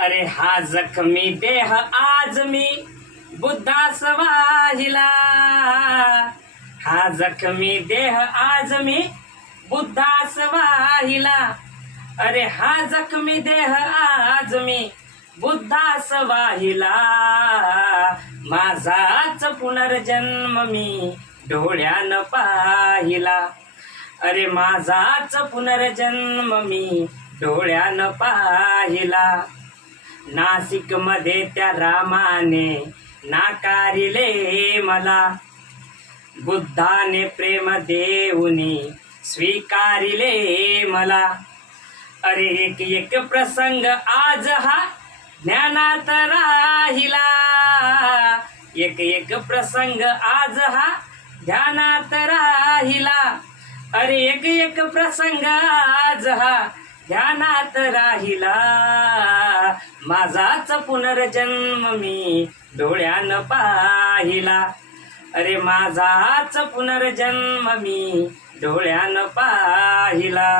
अरे हा जखमी देह आज मी बुद्धास वाहिला, हा जखमी देह आज मी बुद्धास वाहिला. अरे हा जखमी देह आज मी बुद्धास वाहिला. माझाच पुनर्जन्म मी डोळ्यानं पाहिला. अरे माझाच पुनर्जन्म मी डोळ्यानं पाहिला. नाशिक मध्ये त्या रामाने नाकारिले मला, बुद्धाने प्रेम देऊनी स्वीकारिले मला. अरे एक एक प्रसंग आज हा ज्ञानात राहिला, एक एक प्रसंग आज हा ध्यानात राहिला. अरे एक एक प्रसंग आज हा ध्यानात राहिला. माझाच पुनर्जन्म मी डोळ्यानं पाहिला. अरे माझाच पुनर्जन्म मी डोळ्यानं पाहिला.